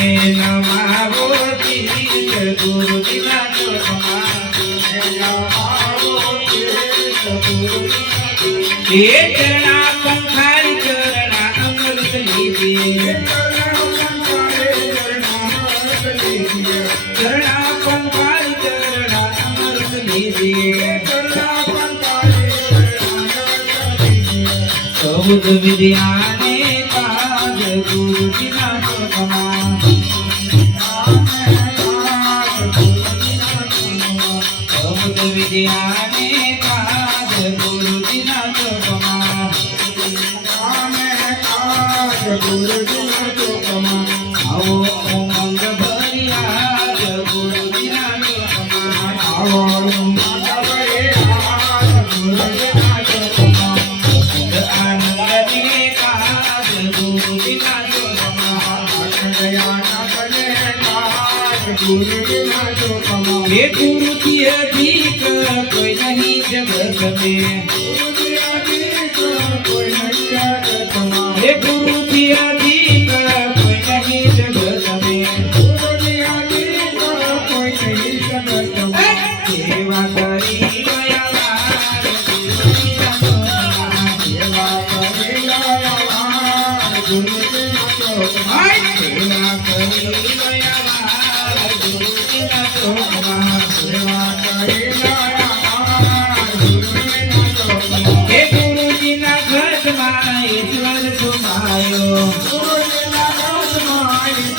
Amen. ચરણા પંખારી ચરણા અમૃત લીધી. ચરણા પંખારી ચરણા અમૃત લીધી. સૌદ વિદ્યાને તાજ ગુરુજી ના આવો મંગ ભર્યા ગુરુ દિના આવો ગુરુ ગુરુ થી અધિક કોઈ નહીં જગત મેં